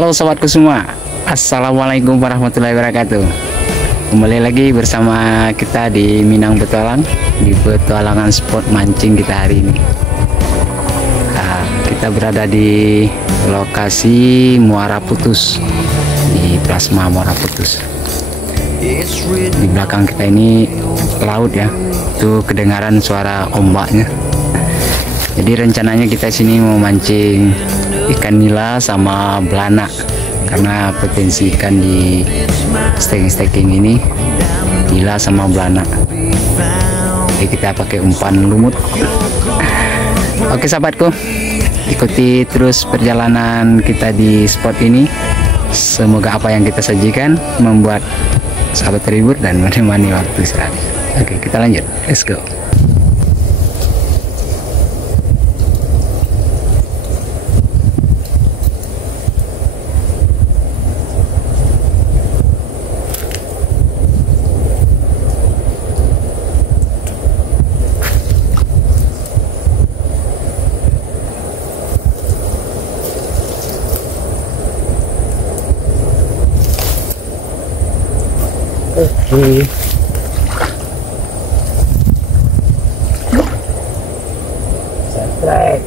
Halo sobatku semua, Assalamualaikum warahmatullahi wabarakatuh. Kembali lagi bersama kita di Minang Petualang, di petualangan spot mancing kita hari ini. Nah, kita berada di lokasi Muara Putus, di Plasma Muara Putus. Di belakang kita ini laut ya, itu kedengaran suara ombaknya. Jadi rencananya kita sini mau mancing ikan nila sama belana, karena potensi ikan di staking ini nila sama belana. Jadi kita pakai umpan lumut. Oke sahabatku, ikuti terus perjalanan kita di spot ini. Semoga apa yang kita sajikan membuat sahabat terhibur dan menemani waktu istirahat. Oke, kita lanjut, let's go. Oke. Setrek.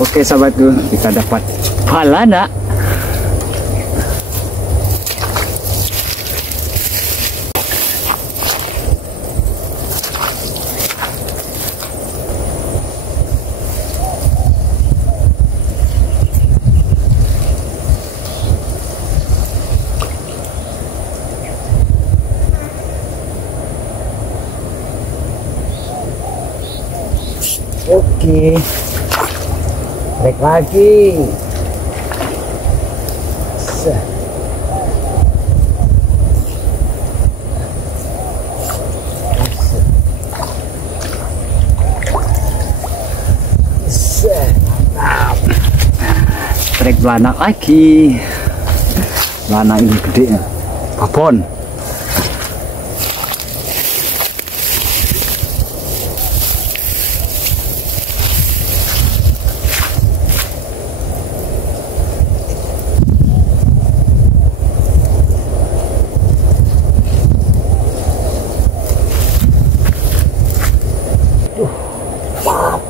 Oke sahabatku, kita dapat balana. Oke, trek lagi. Mantap. Trek belana lagi. Belana ini gede ya, babon.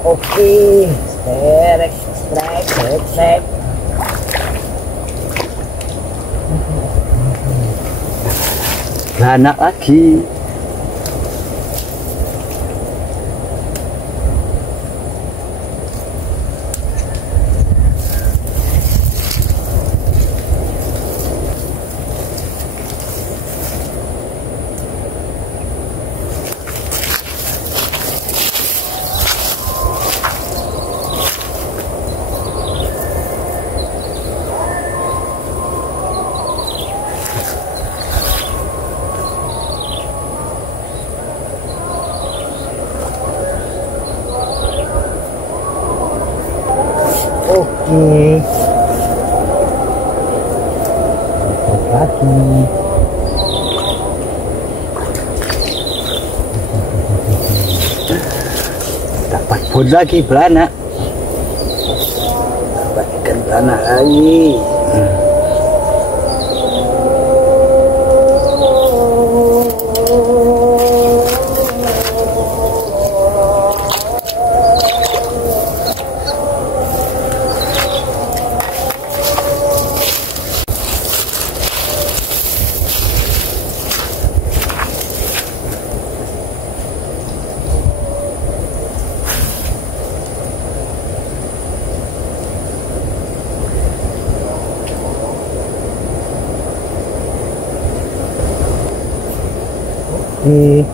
Oke, strek. Belana lagi. Oke, lagi. Dapat bon lagi belana. Dapat ikan belana lagi. Oke.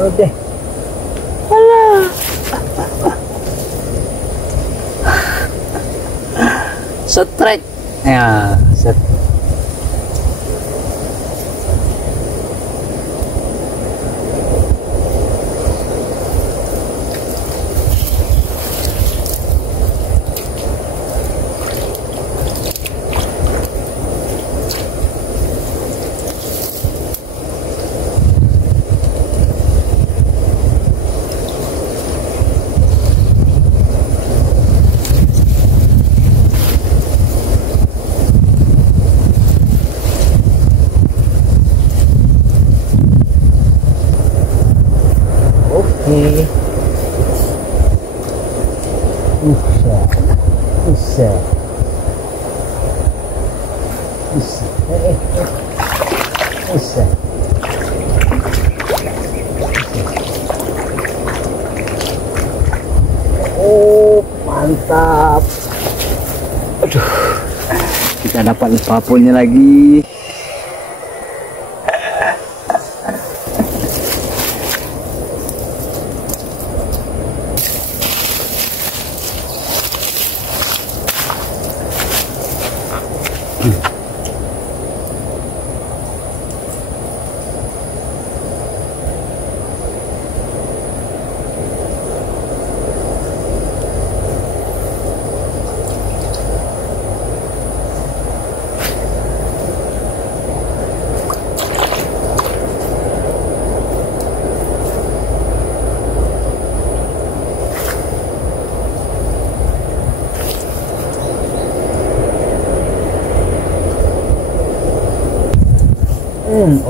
Oke. Halo. Setrek. Ya, Bisa. Bisa. Bisa. Bisa. Oh, mantap. Aduh. Kita dapat papulnya lagi.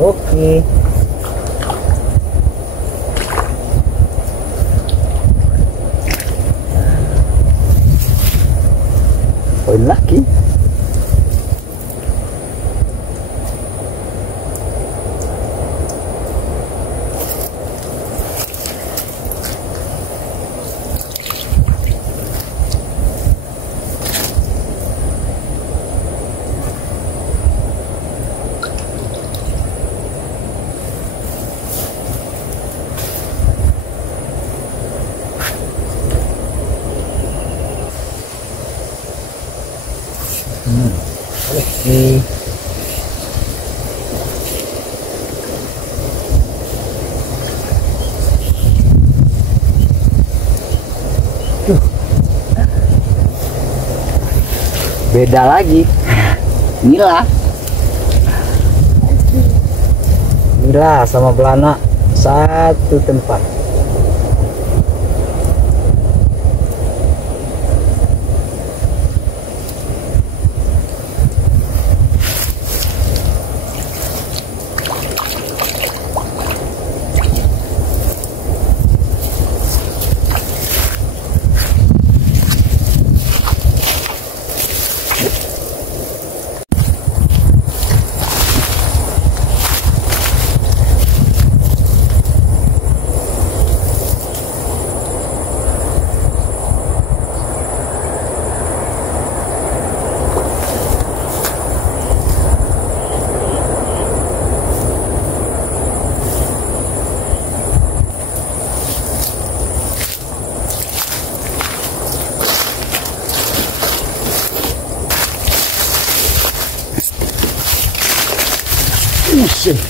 Oke. Poin lagi. Oke. Beda lagi. Nila sama belana satu tempat.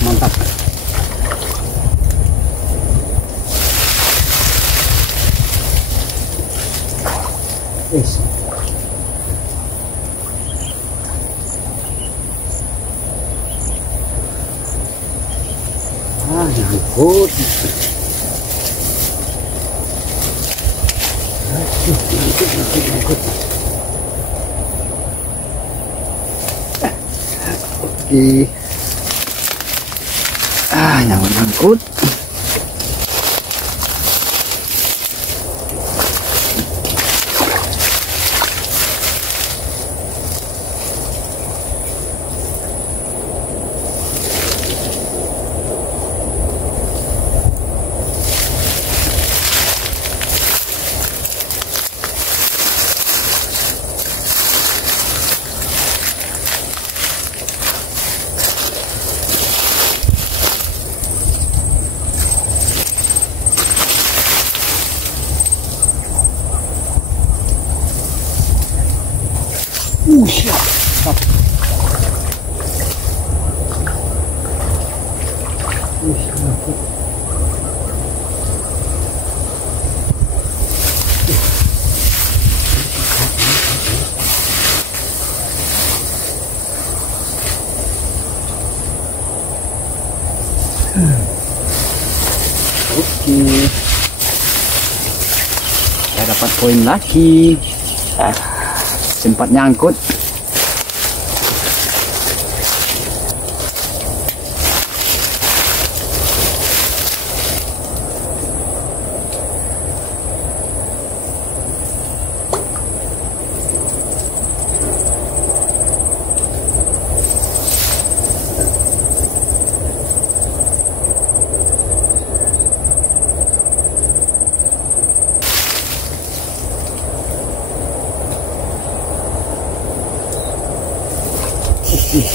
Mantap. Nyangkut. Nyangkut. Oke. Nyangkut. Siap. Oke. Saya dapat poin lagi. Sempat nyangkut. Trek.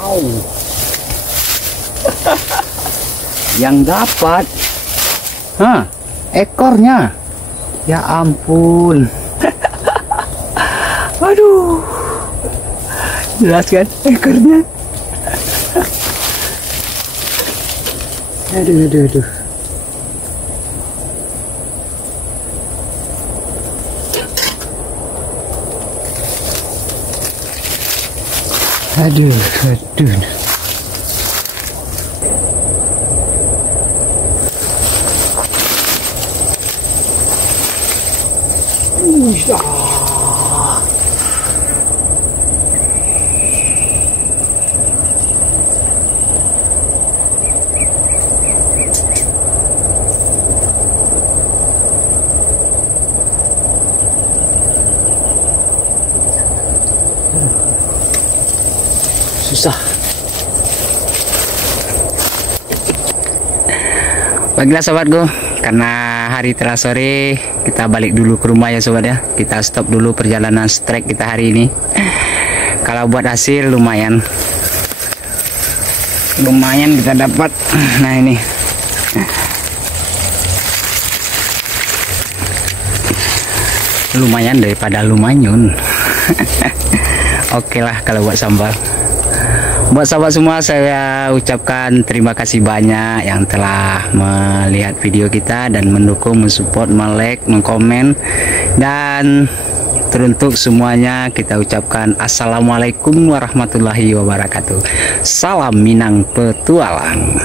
Au. Yang dapat, ekornya. Ya ampun. Waduh, jelas kan ekornya. Aduh. Aduh. Susah. Baiklah sobatku, karena hari telah sore, kita balik dulu ke rumah ya sobat ya. Kita stop dulu perjalanan strike kita hari ini. Kalau buat hasil lumayan kita dapat. Nah ini lumayan daripada lumayan. Oke lah kalau buat sambal. Buat sahabat semua, saya ucapkan terima kasih banyak yang telah melihat video kita dan mendukung, mensupport, like, mengkomen. Dan teruntuk semuanya kita ucapkan Assalamualaikum warahmatullahi wabarakatuh. Salam Minang Petualang.